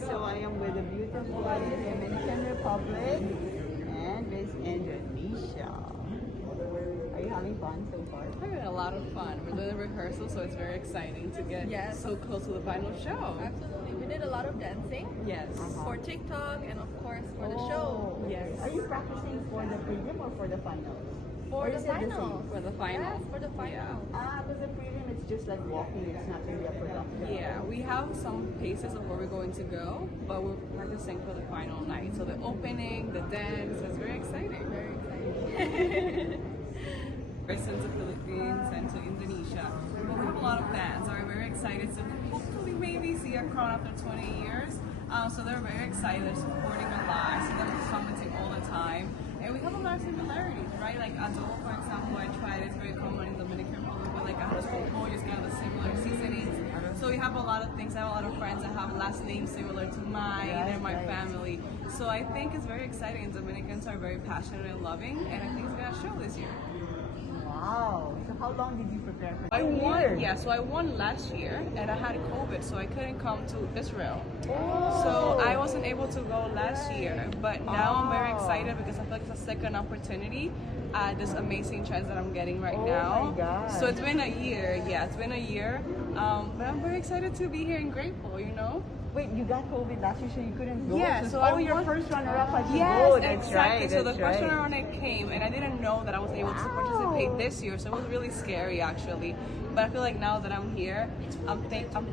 So I am with the beautiful Dominican Republic and Miss Indonesia. Are you having fun so far? We're having a lot of fun. We're doing rehearsals, so it's very exciting to get so close to the final show. Absolutely. We did a lot of dancing. Yes. For TikTok and of course for the show. Yes. Are you practicing for the prelim or for the finals? For Or the is it the finals. For the final. Yes, for the final. Because the prelim it's just like walking, it's not really a production. Yeah, we have some paces of where we're going to go, but we're practicing for the final night. So the opening, the dance, it's very exciting. Very exciting. We're sent to Philippines and to Indonesia. We have a lot of fans. We're very excited to hopefully maybe see our crown after 20 years. So they're very excited. They're supporting our lives. So they're commenting all the time. And we have a lot of similarities, right? Like adobo, for example, I tried. It's very common in Dominican Republic, but like arroz con pollo is kind of a similar seasonings. So we have a lot of things. I have a lot of friends that have last names similar to mine and my family. So I think it's very exciting. And Dominicans are very passionate and loving, and I think it's gonna show this year. Wow. So how long did you prepare for I 2 won, years? yeah, so I won last year and I had COVID, so I couldn't come to Israel. Oh. So I wasn't able to go last year, but now I'm very excited because I feel like it's a second opportunity at this amazing chance that I'm getting right now. My God. So it's been a year, yeah, it's been a year, but I'm very excited to be here and grateful, you know? Wait, you got COVID last year, so you couldn't go? Yeah, so I your won- first runner-up had to Yes, go. That's exactly. right. So the that's first right. round it came, and I didn't know that I was able to participate this year, so it was really scary actually. But I feel like now that I'm here, I'm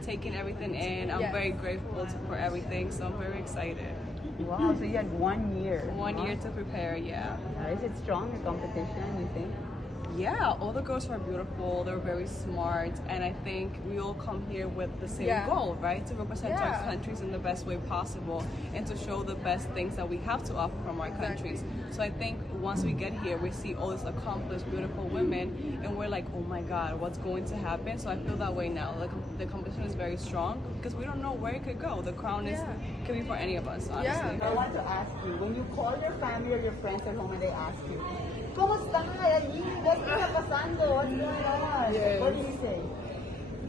taking everything in. I'm very grateful for everything, so I'm very excited. Wow, so you had 1 year. 1 year to prepare, yeah. Is it strong, the competition, you think? Yeah, all the girls are beautiful, they're very smart, and I think we all come here with the same goal, right? To represent our countries in the best way possible and to show the best things that we have to offer from our countries. So I think once we get here, we see all these accomplished, beautiful women, and we're like, oh my God, what's going to happen? So I feel that way now. Like the competition is very strong because we don't know where it could go. The crown could be for any of us, honestly. I want to ask you, when you call your family or your friends at home and they ask you, "Kumusta? What's pasando? What's going on?" Yes. What do you say?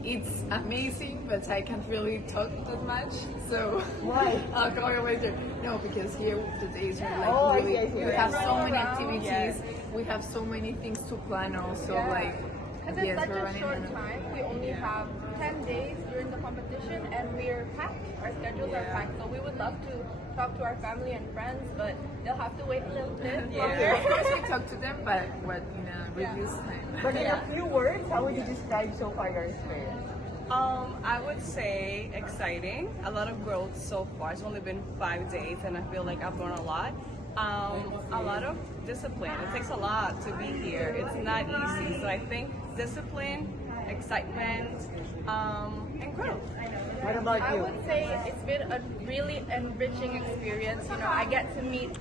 It's amazing, but I can't really talk that much. So Why? I'll go later. No, because here the days are like Oh, I really. see, I see. We have so many Around, activities. We have so many things to plan. Also, like Because yes, it's such we're a running short on- time. We only have 10 days during the competition and we're packed. Our schedules are packed. So we would love to talk to our family and friends, but they'll have to wait a little bit longer. Of course, we talk to them, but what in a reduced time. But in a few words, how would you describe so far your experience? I would say exciting. A lot of growth so far. It's only been 5 days, and I feel like I've grown a lot. A lot of discipline. It takes a lot to be here. It's not easy. So I think discipline, excitement, and growth. What about I you? would say it's been a really enriching experience. You know, I get to meet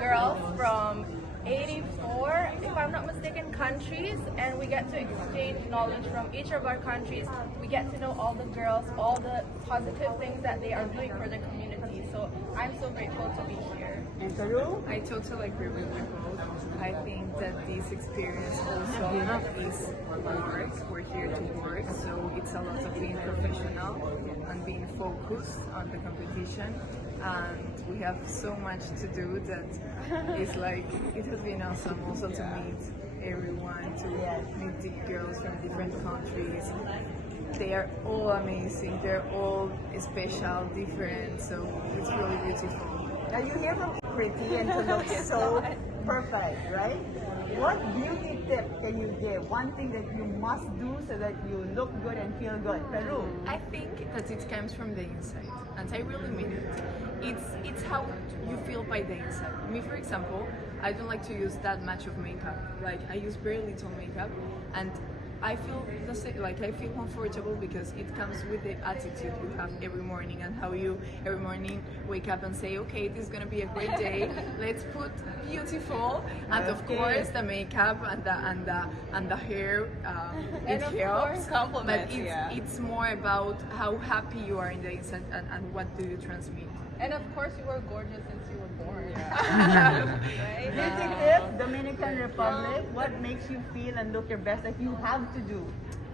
girls from 84, if I'm not mistaken, countries, and we get to exchange knowledge from each of our countries. We get to know all the girls, all the positive things that they are doing for the community. So I'm so grateful to be here. In Peru? I totally agree with you both. I think that this experience also is work. We're here to work, so it's a lot of being professional and being focused on the competition. And we have so much to do that it's like, it has been awesome also to meet everyone, to meet the girls from different countries. They are all amazing, they're all special, different, so it's really beautiful. Now you hear from pretty and to look so perfect, right? What beauty tip can you give? One thing that you must do so that you look good and feel good. Peru. I think that it comes from the inside, and I really mean it. It's how you feel by the inside. Me, for example, I don't like to use that much of makeup. Like I use very little makeup, and I feel the same, like I feel comfortable because it comes with the attitude you have every morning and how you every morning wake up and say, okay, this is gonna be a great day. Let's put beautiful, and of course the makeup and the hair. It helps. Compliments, but it's more about how happy you are in the inside and what do you transmit. And of course, you were gorgeous since you were born. Right? Beauty tip, Dominican Republic. What makes you feel and look your best that you have to do?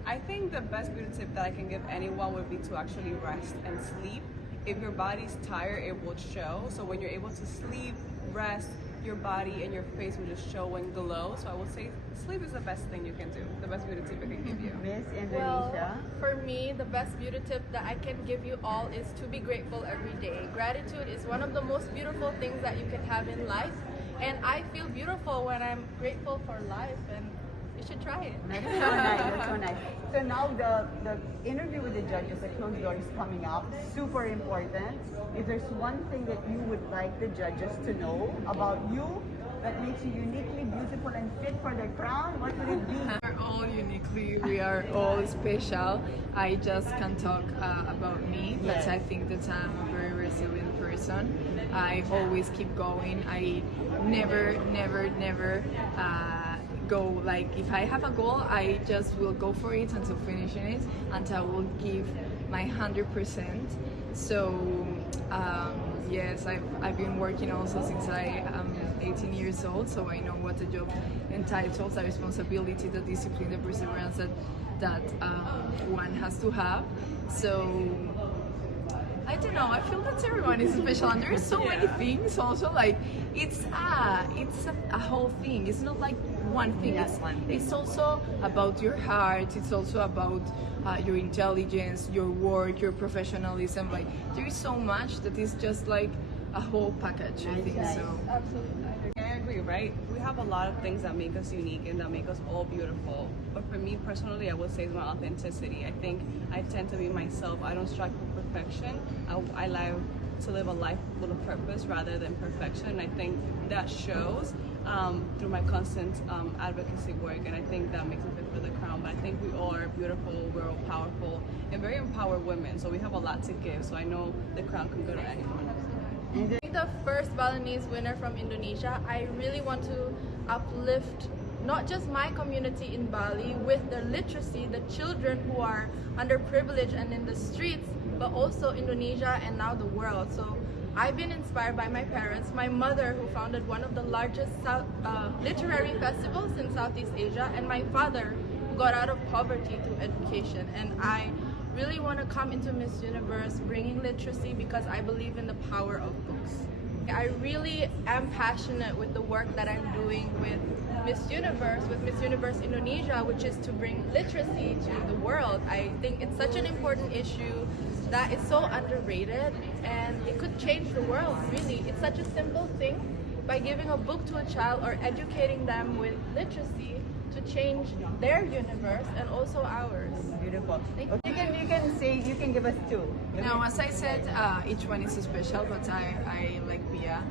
I think the best beauty tip that I can give anyone would be to actually rest and sleep if your body's tired, it will show. So when you're able to sleep, rest, your body and your face will just show and glow. So I would say sleep is the best thing you can do, the best beauty tip I can give you. Miss Well, Indonesia. for me, the best beauty tip that I can give you all is to be grateful every day. Gratitude is one of the most beautiful things that you can have in life. And I feel beautiful when I'm grateful for life, and you should try it. That's so nice. That's so nice. So now the interview with the judges at closed door is coming up. Super important. If there's one thing that you would like the judges to know about you that makes you uniquely beautiful and fit for the crown, what would it be? We are all uniquely, we are all special. I just can talk about me, but Yes. I think that I'm a very resilient person. I always keep going. I never go, like, if I have a goal, I just will go for it until finishing it, and I will give my 100%. So yes, I've been working also since I am 18 years old, so I know what the job entitles, the responsibility, the discipline, the perseverance that one has to have. So I don't know, I feel that everyone is special, and there's so many things also, like it's a whole thing. It's not like one thing. It's also about your heart, it's also about your intelligence, your work, your professionalism. Like there is so much that is just like a whole package, I think. So Absolutely. I agree, right? We have a lot of things that make us unique and that make us all beautiful. But for me personally, I would say it's my authenticity. I think I tend to be myself. I don't strive for perfection. I like to live a life full of purpose rather than perfection. And I think that shows through my constant advocacy work, and I think that makes me fit for the crown. But I think we all are beautiful, we're all powerful, and very empowered women. So we have a lot to give. So I know the crown can go to anyone. Being the first Balinese winner from Indonesia, I really want to uplift not just my community in Bali with their literacy, the children who are underprivileged and in the streets, but also Indonesia and now the world. So I've been inspired by my parents, my mother who founded one of the largest literary festivals in Southeast Asia, and my father who got out of poverty through education. And I really want to come into Miss Universe bringing literacy because I believe in the power of books. I really am passionate with the work that I'm doing with Miss Universe Indonesia, which is to bring literacy to the world. I think it's such an important issue that is so underrated, and it could change the world, really. It's such a simple thing. By giving a book to a child or educating them with literacy to change their universe and also ours. Beautiful. Thank you. You can give us two. now, as I said, each one is special, but I like Pia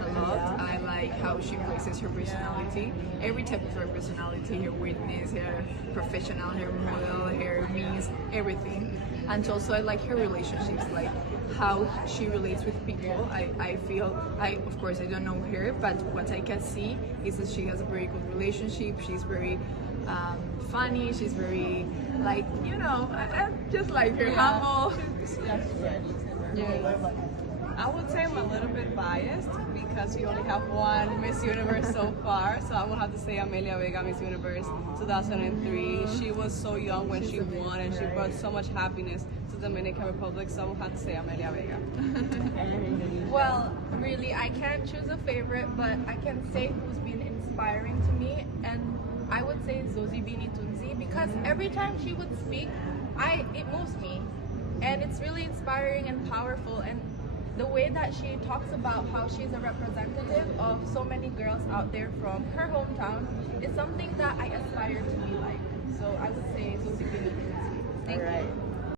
a lot. I like how she places her personality, every type of her personality, her witness, her professional, her model, her means, everything. And also I like her relationships, like how she relates with people. I feel, of course I don't know her, but what I can see is that she has a very good relationship. She's very funny, she's very, like, I just like her, humble. Yeah. I would say I'm a little bit biased because we only have one Miss Universe so far. So I would have to say Amelia Vega, Miss Universe 2003. She was so young when she won, and she brought so much happiness to the Dominican Republic. So I would have to say Amelia Vega. Well, really, I can't choose a favorite, but I can say who's been inspiring to me, and I would say Zosie Bini Tunzi, because every time she would speak, it moves me, and it's really inspiring and powerful. And the way that she talks about how she's a representative of so many girls out there from her hometown is something that I aspire to be like.